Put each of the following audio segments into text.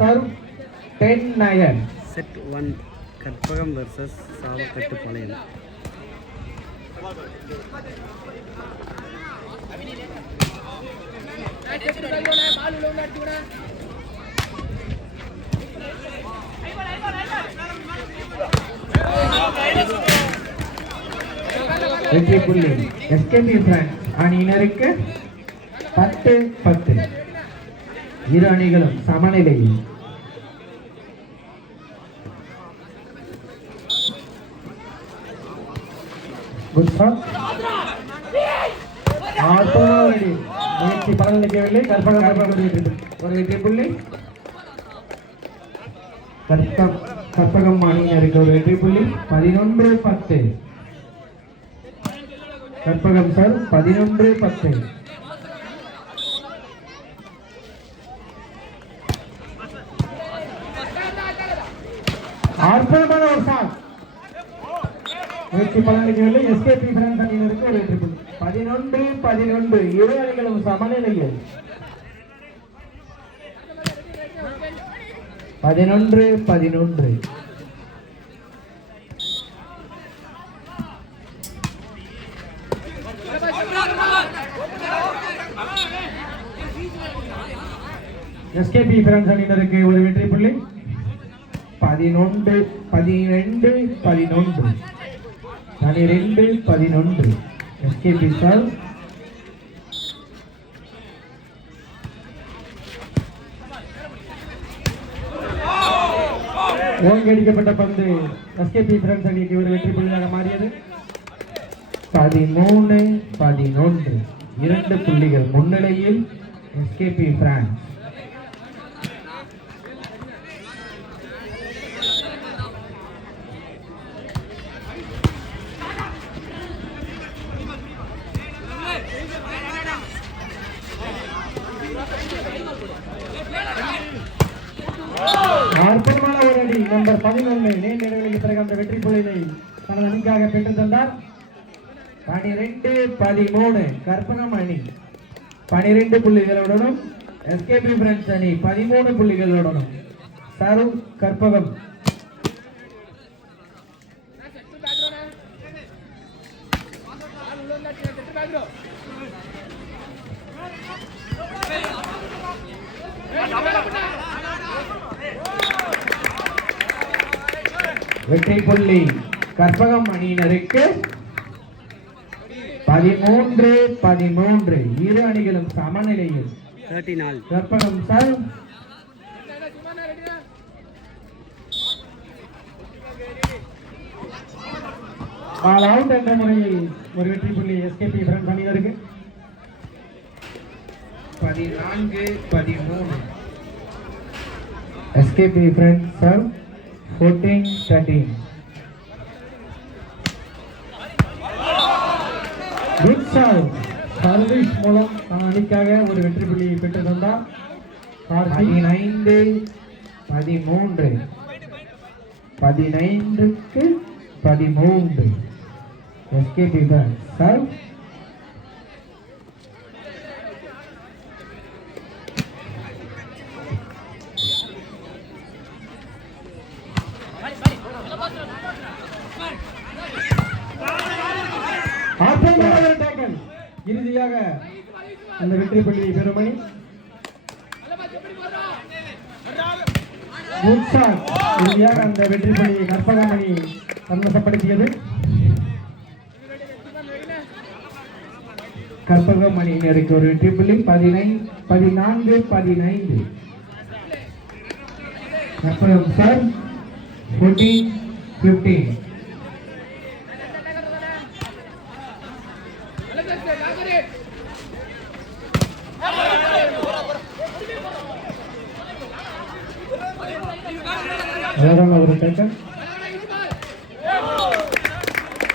serve 10-9. Set 1 Karpagam versus Savakattupalayam. வெற்றி புள்ளி SKB France அணியினருக்கு 10-10. இரு அணிகளும் சமநிலையில். முயற்சி பலனளிக்கவில்லை. ஒரு வெற்றி புள்ளி கற்பகம் அணியினருக்கு ஒரு வெற்றி புள்ளி. 11-10. கற்பகம் சார் 11-10. அற்புதமான ஒரு சால். முயற்சி பலனளிக்கவில்லை. எஸ்கேபி பிரான்ஸ் அணியினருக்கு ஒரு வெற்றி புள்ளி. 11-11. இரு அணிகளும் சமநிலையில். 11-11. எஸ்கேபி பிரான்ஸ் அணியினருக்கு ஒரு வெற்றி புள்ளி. 11-12. 12-11. எஸ்கேபி சார் ஓங்கடிக்கப்பட்ட பந்து எஸ்கேபி பிரான்ஸ் அணிக்கு ஒரு வெற்றி புள்ளியாக மாறியது. 13-11. 2 புள்ளிகள் முன்னிலையில் எஸ்கேபி பிரான்ஸ். அற்புதமான ஒரு அடி. நம்பர் 11 நேரங்களுக்கு பிறகு அந்த வெற்றி புள்ளியை தனது அணிக்காக பெற்று தந்தார். 12-13. கற்பகம் அணி 12 புள்ளிகளுடனும் எஸ்கேபி பிரான்ஸ் அணி 13 புள்ளிகளுடனும். சர்வ் கற்பகம். வெற்றி புள்ளி கற்பகம் அணியினருக்கு 13-13. இரு அணிகளும் சமநிலையில். 34. கற்பகம் சார் ஆல் அவுட் என்ற முறையில் ஒரு வெற்றி புள்ளி எஸ்கேபி பிரான்ஸ் அணியினருக்கு. 14-13. SKP France sir 14-13. Good serve. Service மூலம் அணிக்காக ஒரு வெற்றி புள்ளியை பெற்று தந்தார். 15-13. 15-13. SKP France serve. இறுதியாக அந்த வெற்றி புள்ளியை பெறுமணி இறுதியாக அந்த வெற்றி புள்ளியை கற்பகம் அணி சந்தோஷப்படுத்தியது. கற்பகம் அணியினருக்கு ஒரு வெற்றி புள்ளி. 14-15. கற்பகம் சார் 14-15.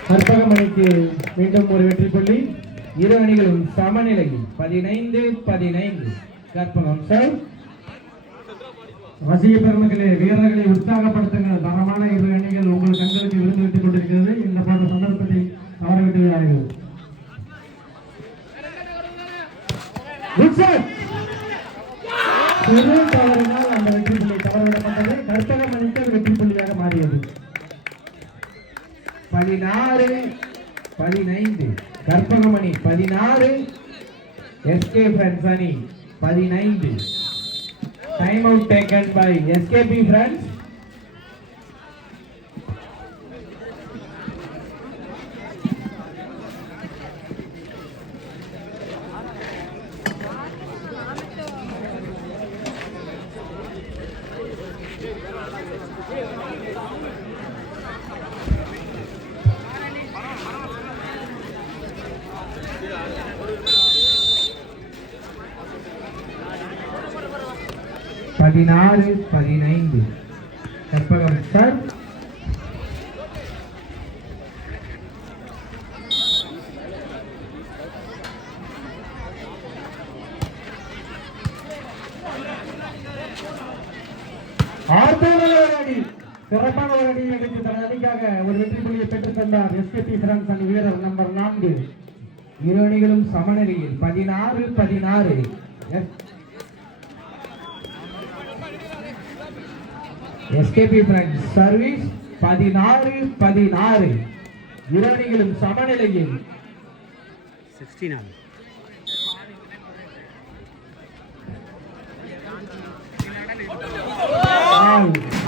கற்பகம் அணிக்கு மீண்டும் ஒரு வெற்றி புள்ளி. இரு அணிகளும் சமநிலையில். 15-15. கற்பகம் சார். ரசிக பெருமக்களே, வீரர்களை உற்சாகப்படுத்துங்கள். தரமான இரு அணிகள் உங்கள் கண்களுக்கு விருந்து விட்டுக் கொண்டிருக்கிறது. இந்த போன்ற சந்தர்ப்பத்தை தவறவிட்டுகிறார்கள். தவறினால் அந்த வெற்றி புள்ளி 16, SK Friends அணி 15. Time out taken by SKP Friends. பதினாறு 15 கற்பகம் சார். சிறப்பான ஒரு அடி எடுத்து தன் அணிக்காக ஒரு வெற்றி புள்ளியை பெற்றுத் தந்தார் எஸ்கேபி பிரான்ஸ் அணி வீரர் நம்பர் 4. இரு அணிகளும் சமநிலையில் 16-16. SKB France service 16-16. இரு அணிகளும் சமநிலையில் 16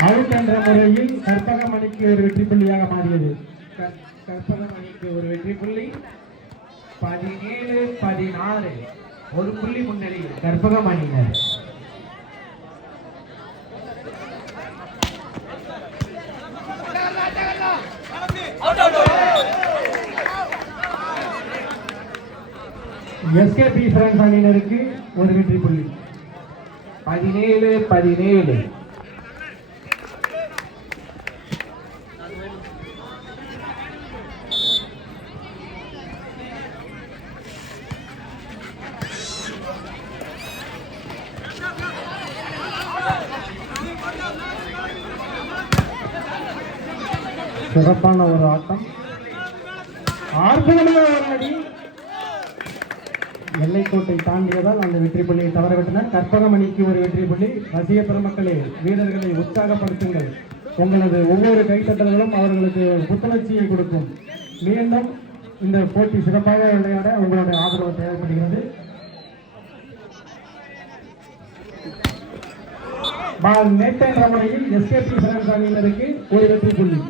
அவுட் என்ற முறையில் கற்பகம் அணிக்கு ஒரு வெற்றி புள்ளியாக மாறியது. கற்பகம் அணிக்கு ஒரு வெற்றி புள்ளி 17-16. ஒரு புள்ளி முன்னிலையில் கற்பகம் அணியினர். எஸ்கேபி பிரான்ஸ் அணியினருக்கு ஒரு வெற்றி புள்ளி 17-17. சிறப்பான ஒரு ஆட்டம், அற்புதமான ஒரு அடி. எல்லைக்கோட்டை தாண்டியதால் அந்த வெற்றி புள்ளியை தவறவிட்டனர். கற்பகம் அணிக்கு ஒரு வெற்றி புள்ளி. ரசிக பெருமக்களே, வீரர்களை உற்சாகப்படுத்துங்கள். உங்களது ஒவ்வொரு கைத்தட்டல்களும் அவர்களுக்கு புத்துணர்ச்சியை கொடுக்கும். மீண்டும் இந்த போட்டி சிறப்பாக விளையாட உங்களுடைய ஆதரவு தேவைப்படுகிறது. பால் நெட் என்ற முறையில் எஸ்கேபி பிரான்ஸ் அணியினருக்கு ஒரு வெற்றி புள்ளி.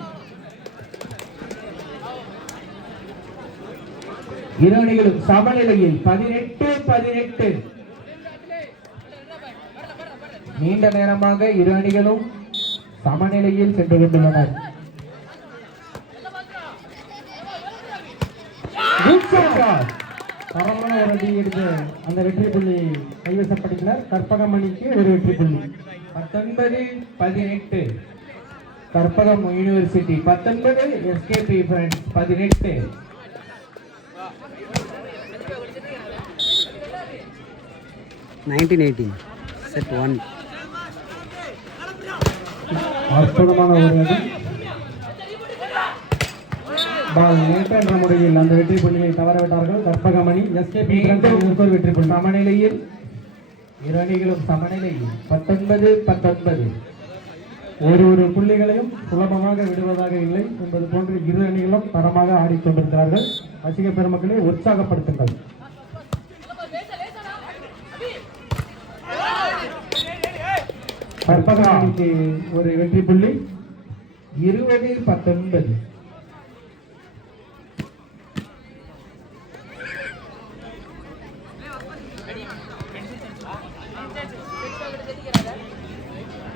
இரு அணிகளும் சமநிலையில் 18-18. நீண்ட நேரமாக இரு அணிகளும் சமநிலையில் சென்று கொண்டுள்ளனர். தரமான ஒரு அடி எடுத்து அந்த வெற்றி புள்ளி கைவசப்படுத்தினர். கற்பகம் அணிக்கு ஒரு வெற்றி புள்ளி 19-18. Karpagam university 19, SKB France 18. Set 1. அற்புதமான ஒரு அடி. பால் நேற்று என்ற முறையில் அந்த வெற்றி புள்ளியை தவறவிட்டார்கள் கற்பகம் அணி. எஸ்கேபி பிரான்ஸ் ஒரு வெற்றி புள்ளி. சமநிலையில் இரு அணிகளும் சமநிலையில் 19-19. ஒரு புள்ளிகளையும் சுலபமாக விடுவதாக இல்லை என்பது போன்று இரு அணிகளும் தரமாக ஆடிக்கொண்டிருக்கிறார்கள். ரசிக பெருமக்களை உற்சாகப்படுத்துங்கள். கற்பகம் அணிக்கு ஒரு வெற்றி புள்ளி 20-19.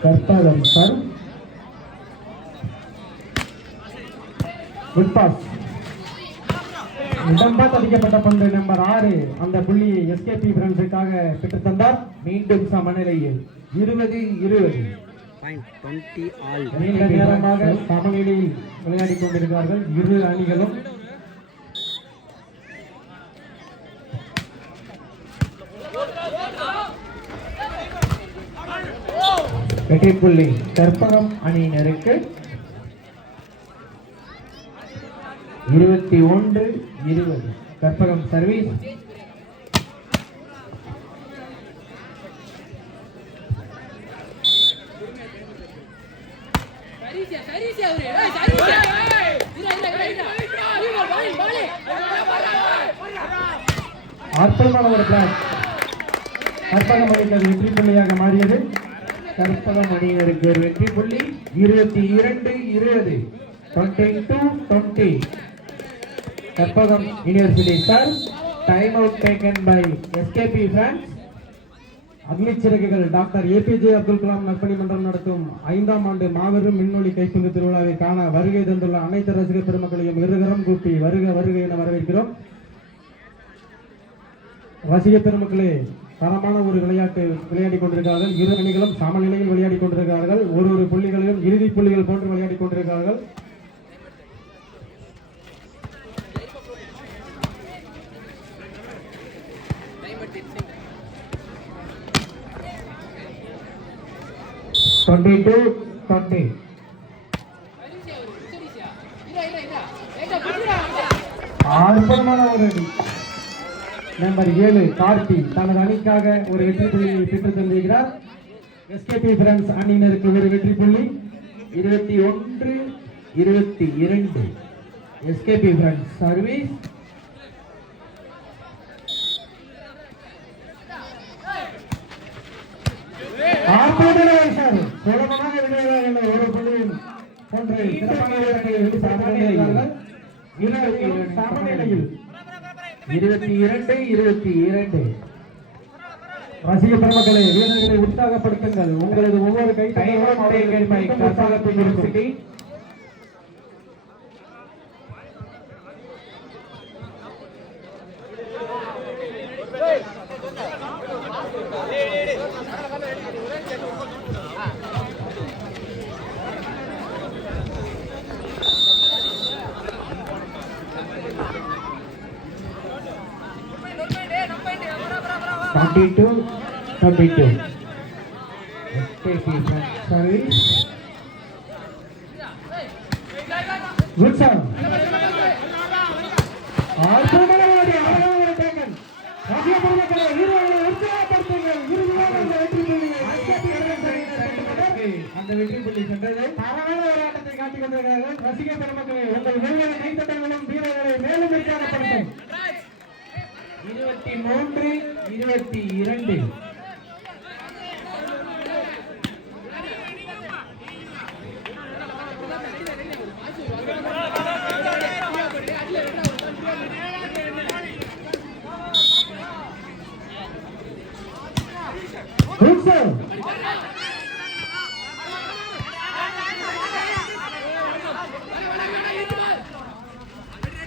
Karpagam sir good pass. இடம்பாத் அடிக்கப்பட்ட பந்து நம்பர் 6 அந்த புள்ளியை எஸ்கேபி பிரான்ஸுக்காக பெற்றுத் தந்தார். மீண்டும் சமநிலையில் 20-20. நீண்ட நேரமாக சமநிலையில் விளையாடி கொண்டிருக்கிறார்கள் இரு அணிகளும். வெற்றி புள்ளி கற்பகம் அணியினருக்கு 21-20. கற்பகம் சர்வீஸ். அற்புதமான ஒரு பிளாக். கற்பகமணிக்கு அது வெற்றி புள்ளியாக மாறியது. கற்பகமணியினருக்கு ஒரு வெற்றி புள்ளி. 22-20. 22-20. Karpagam university sir. Time out taken by SKP France. அக்னிச்சிறகுகள் டாக்டர் ஏபிஜே அப்துல் கலாம் நற்பணி மன்றம் நடத்தும் 5ஆம் ஆண்டு மாபெரும் மின்னொளி கைப்பந்து திருவிழாவை காண வருகை தந்துள்ள அனைத்து ரசிகர் பெருமக்களையும் இருகரம் கூப்பி வருக வருக என வரவேற்கிறோம். ரசிகர் பெருமக்களே, தரமான ஒரு விளையாட்டு விளையாடி கொண்டிருக்கிறார்கள். இரு அணிகளும் சமநிலையில் விளையாடி கொண்டிருக்கிறார்கள். ஒரு புள்ளிகளிலும் இறுதி புள்ளிகள் போன்று விளையாடி கொண்டிருக்கிறார்கள். அற்புதமான ஒரு அடி. நம்பர் 7 கார்த்தி தனது அணிக்காக ஒரு வெற்றி புள்ளியை பெற்றுத் தந்திருக்கிறார். எஸ்கேபி பிரான்ஸ் அணியினருக்கு ஒரு வெற்றி புள்ளி. 21-22. SKB France service. சுலபமாக ஒரு புள்ளியும் போன்று சமநிலையில் 22-22. ரசிக பெருமக்களை, வீரர்களை உற்சாகப்படுத்துங்கள். உங்களது ஒவ்வொரு கை யூனிவர்சிட்டி Good sir. அந்த வெற்றி புள்ளி சென்றது. தரமான போராட்டத்தை காட்டிக் கொண்டிருக்கிறார்கள். ரசிக பெருமக்களே, உங்கள் வெவ்வேறு கைத்தட்டங்களும் வீரர்களை மேலும் உற்சாகப்படுத்தும். 23-22.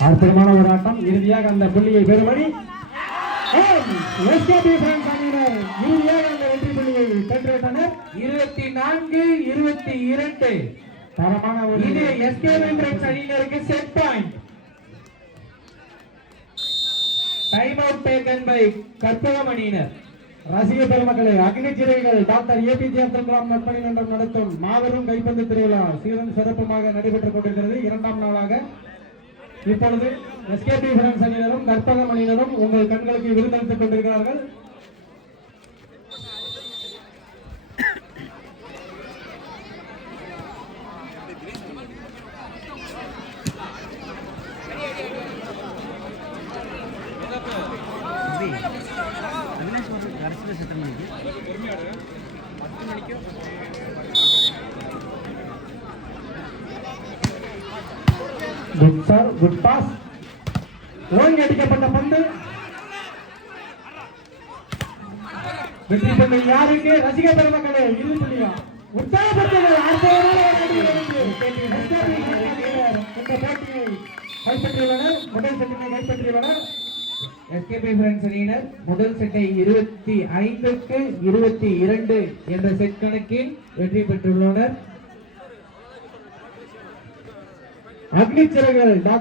அற்புதமான ஒரு ஆட்டம். இறுதியாக அந்த புள்ளியை பெறும்படி எஸ்கேபி பிரான்ஸ் அணியினர் இறுதியாக அந்த வெற்றி புள்ளியை பெற்றுவிட்டனர். 24-22. தரமான ஒரு இது எஸ்கேபி பிரான்ஸ் அணியினருக்கு set point. Time out taken by Karpagam அணியினர். ரசிக பெருமக்களை, அக்னிச்சிறைகள் டாக்டர் ஏபிஜே அப்துல் கலாம் நற்பணி மன்றம் நடத்தும் மாபெரும் கைப்பந்து திருவிழா சீரும் சிறப்புமாக நடைபெற்றுக் கொண்டிருக்கிறது. 2ஆம் நாளாக இப்பொழுது எஸ்கேபி பிரான்ஸ் அணியினரும் கற்பகம் அணியினரும் உங்கள் கண்களுக்கு விருந்தளித்துக் கொண்டிருக்கிறார்கள். Good pass. ஓங்கி அடிக்கப்பட்ட பந்து. வெற்றி புள்ளி யாருக்கு? ரசிக பெருமக்களே, இறுதி புள்ளியா உற்சாகப்படுத்துங்கள். கைப்பற்றியுள்ளனர். முதல் செட்டினை கைப்பற்றியுள்ளனர் எஸ்கேபி பிரான்ஸ் அணியினர். முதல் செட்டை 25-22 என்ற செட் கணக்கில் வெற்றி பெற்றுள்ளனர். அக்னிச்சிறகுகள்